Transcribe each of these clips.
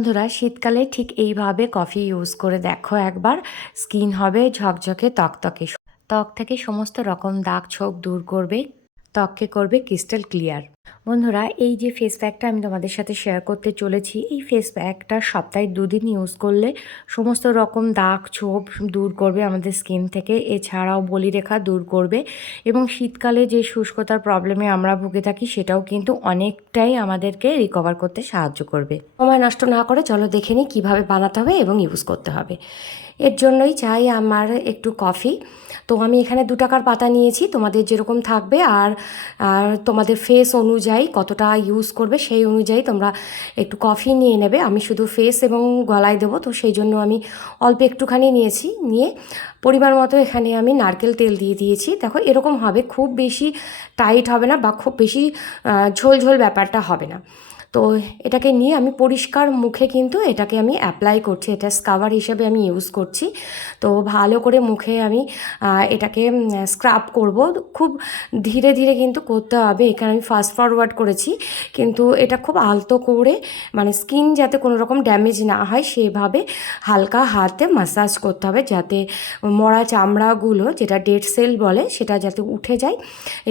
বন্ধুরা শীতকালে ঠিক এইভাবে কফি ইউজ করে দেখো একবার, স্কিন হবে ঝকঝকে তকতকে, ত্বক থেকে সমস্ত রকম দাগ ছোপ দূর করবে, ত্বককে করবে ক্রিস্টাল ক্লিয়ার। বন্ধুরা এই যে ফেস প্যাকটা আমি তোমাদের সাথে শেয়ার করতে চলেছি, এই ফেস প্যাকটা সপ্তাহে 2 দিন ইউজ করলে সমস্ত রকম দাগ ছোপ দূর করবে আমাদের স্কিন থেকে, এছাড়াও বলিরেখা দূর করবে এবং শীতকালে যে শুষ্কতার প্রবলেমে আমরা ভুগে থাকি সেটাও কিন্তু অনেকটাই আমাদেরকে রিকভার করতে সাহায্য করবে। সময় নষ্ট না করে চলো দেখে নিই কীভাবে বানাতে হবে এবং ইউজ করতে হবে। এর জন্যই চাই আমার একটু কফি। তো আমি এখানে 2 টাকার পাতা নিয়েছি, তোমাদের যেরকম থাকবে আর তোমাদের ফেস অনুযায়ী কতটা ইউজ করবে সেই অনুযায়ী তোমরা একটু কফি নিয়ে নেবে। আমি শুধু ফেস এবং গলায় দেবো, তো সেই জন্য আমি অল্প একটুখানি নিয়েছি। নিয়ে পরিমাণ মতো এখানে আমি নারকেল তেল দিয়ে দিয়েছি। দেখো এরকম হবে, খুব বেশি টাইট হবে না বা খুব বেশি ঝোল ঝোল ব্যাপারটা হবে না। তো এটাকে নিয়ে আমি পরিষ্কার মুখে কিন্তু এটাকে আমি অ্যাপ্লাই করছি, এটা স্কাবার হিসেবে আমি ইউজ করছি। তো ভালো করে মুখে আমি এটাকে স্ক্রাব করব, খুব ধীরে ধীরে কিন্তু করতে হবে। এখানে আমি ফাস্ট ফরওয়ার্ড করেছি, কিন্তু এটা খুব আলতো করে, মানে স্কিন যাতে কোনো রকম ড্যামেজ না হয় সেভাবে হালকা হাতে ম্যাসাজ করতে হবে, যাতে মরা চামড়াগুলো, যেটা ডেড সেল বলে, সেটা যাতে উঠে যায়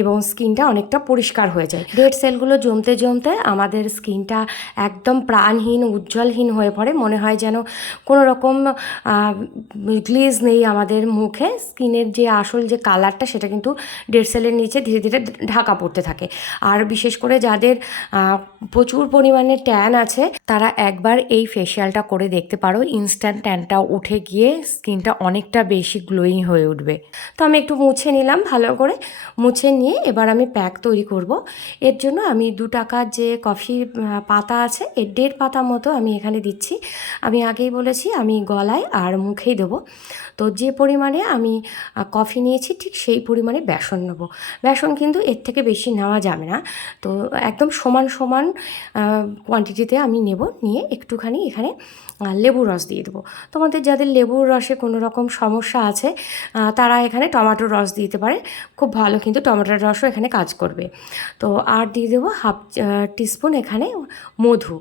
এবং স্কিনটা অনেকটা পরিষ্কার হয়ে যায়। ডেড সেলগুলো জমতে জমতে আমাদের স্কিনটা একদম প্রাণহীন উজ্জ্বলহীন হয়ে পড়ে, মনে হয় যেন কোনো রকম গ্লেজ নেই আমাদের মুখে। স্কিনের যে আসল যে কালারটা সেটা কিন্তু ডেড সেলের নিচে ধীরে ধীরে ঢাকা পড়তে থাকে। আর বিশেষ করে যাদের প্রচুর পরিমাণে ট্যান আছে তারা একবার এই ফেশিয়ালটা করে দেখতে পারো, ইনস্ট্যান্ট ট্যানটা উঠে গিয়ে স্কিনটা অনেকটা বেশি গ্লোয়িং হয়ে উঠবে। তো আমি একটু মুছে নিলাম, ভালো করে মুছে নিয়ে এবার আমি প্যাক তৈরি করব। এর জন্য আমি 2 টাকার যে কফি পাতা আছে এর 1.5 পাতা মতো আমি এখানে দিচ্ছি। আমি আগেই বলেছি আমি গলায় আর মুখেই দেবো। তো যে পরিমাণে আমি কফি নিয়েছি ঠিক সেই পরিমাণে বেসন নেবো। বেসন কিন্তু এর থেকে বেশি নেওয়া যাবে না। তো একদম সমান সমান কোয়ান্টিটিতে আমি নেব। নিয়ে একটুখানি এখানে লেবুর রস দিয়ে দেবো। তোমাদের যাদের লেবুর রসে কোনো রকম সমস্যা আছে তারা এখানে টমেটোর রস দিতে পারে, খুব ভালো কিন্তু টমেটোর রসও এখানে কাজ করবে। তো আর দিয়ে দেবো হাফ টিস্পুন এখানে মধু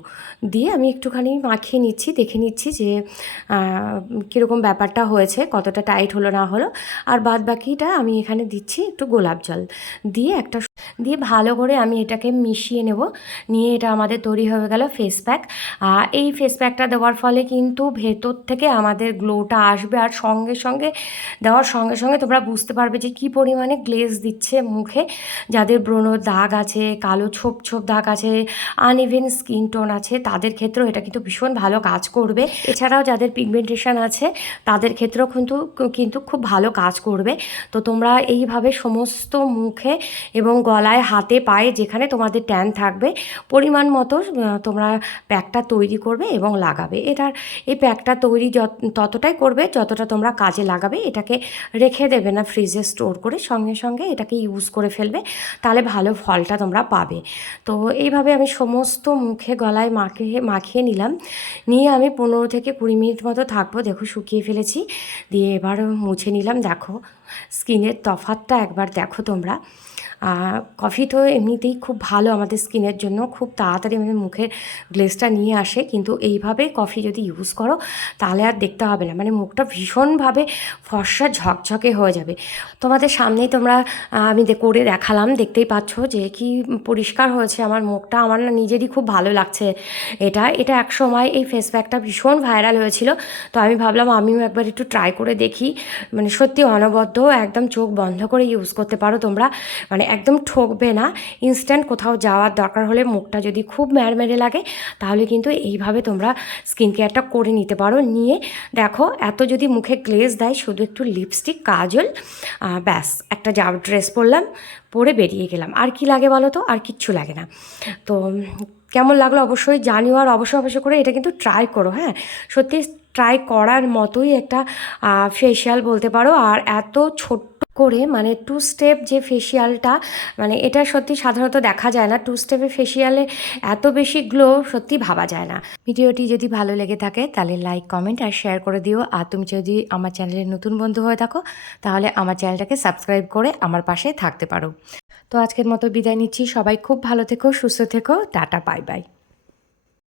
দিয়ে আমি একটুখানি মাখিয়ে নিচ্ছি, দেখে নিচ্ছি যে কীরকম ব্যাপারটা হয়েছে, কতটা টাইট হলো না হলো। আর বাদ বাকিটা আমি এখানে দিচ্ছি একটু গোলাপ জল দিয়ে ভালো করে আমি এটাকে মিশিয়ে নেব। নিয়ে এটা আমাদের তৈরি হয়ে গেল ফেস প্যাক। এই ফেস প্যাকটা দেওয়ার ফলে কিন্তু ভেতর থেকে আমাদের গ্লোটা আসবে, আর সঙ্গে সঙ্গে দেওয়ার সঙ্গে সঙ্গে তোমরা বুঝতে পারবে যে কী পরিমাণে গ্লেজ দিচ্ছে মুখে। যাদের ব্রণ দাগ আছে, কালো ছোপ ছোপ দাগ আছে, আনইভেন স্কিন টোন আছে, তাদের ক্ষেত্রেও এটা কিন্তু ভীষণ ভালো কাজ করবে। এছাড়াও যাদের পিগমেন্টেশন আছে তাদের ক্ষেত্রেও কিন্তু খুব ভালো কাজ করবে। তো তোমরা এইভাবে সমস্ত মুখে এবং গলায়, হাতে, পায়ে যেখানে তোমাদের ট্যান থাকবে পরিমাণ মতো তোমরা প্যাকটা তৈরি করবে এবং লাগাবে। এই প্যাকটা তৈরি ততটাই করবে যতটা তোমরা কাজে লাগাবে। এটাকে রেখে দেবে না ফ্রিজে স্টোর করে, সঙ্গে সঙ্গে এটাকে ইউজ করে ফেলবে, তাহলে ভালো ফলটা তোমরা পাবে। তো এইভাবে আমি সমস্ত মুখে গলায় মাখিয়ে নিলাম। নিয়ে আমি 15 থেকে 20 মিনিট মতো থাকবো। দেখো শুকিয়ে ফেলেছি, দিয়ে এবার মুছে নিলাম। দেখো স্কিনের তফাৎটা একবার দেখো তোমরা। কফি তো এমনিতেই খুব ভালো আমাদের স্কিনের জন্য, খুব তাড়াতাড়ি আমাদের মুখের গ্লেজটা নিয়ে আসে, কিন্তু এইভাবে কফি যদি ইউজ করো তাহলে আর দেখতে হবে না, মানে মুখটা ভীষণভাবে ফর্সা ঝকঝকে হয়ে যাবে। তোমাদের সামনেই তোমরা আমি করে দেখালাম, দেখতেই পাচ্ছ যে কি পরিষ্কার হয়েছে আমার মুখটা। আমার না নিজেরই খুব ভালো লাগছে। এটা এক সময় এই ফেস প্যাকটা ভীষণ ভাইরাল হয়েছিল, তো আমি ভাবলাম আমিও একবার একটু ট্রাই করে দেখি। মানে সত্যি অনবদ্য, একদম চোখ বন্ধ করে ইউজ করতে পারো তোমরা, মানে একদম ঠকবে না। ইনস্ট্যান্ট কোথাও যাওয়ার দরকার হলে, মুখটা যদি খুব ম্যাড়মেড়ে লাগে, তাহলে কিন্তু এইভাবে তোমরা স্কিন কেয়ারটা করে নিতে পারো। নিয়ে দেখো এত যদি মুখে গ্লেজ দেয়, শুধু একটু লিপস্টিক, কাজল, ব্যাস একটা ড্রেস পরলাম, পরে বেরিয়ে গেলাম। আর কি লাগে বলো তো? আর কিচ্ছু লাগে না। তো কেমন লাগলো অবশ্যই জানিও, আর অবশ্যই করে এটা কিন্তু ট্রাই করো। হ্যাঁ, সত্যি ট্রাই করার মতোই একটা ফেশিয়াল বলতে পারো। আর এত ছোট্ট করে, মানে 2 স্টেপ যে ফেশিয়ালটা, মানে এটা সত্যি সাধারণত দেখা যায় না। 2 স্টেপের ফেশিয়ালে এত বেশি গ্লো সত্যি ভাবা যায় না। ভিডিওটি যদি ভালো লেগে থাকে তাহলে লাইক, কমেন্ট আর শেয়ার করে দিও। আর তুমি যদি আমার চ্যানেলের নতুন বন্ধু হয়ে থাকো তাহলে আমার চ্যানেলটাকে সাবস্ক্রাইব করে আমার পাশে থাকতে পারো। তো আজকের মতো বিদায় নিচ্ছি। সবাই খুব ভালো থেকো, সুস্থ থেকো, টাটা, বাই বাই।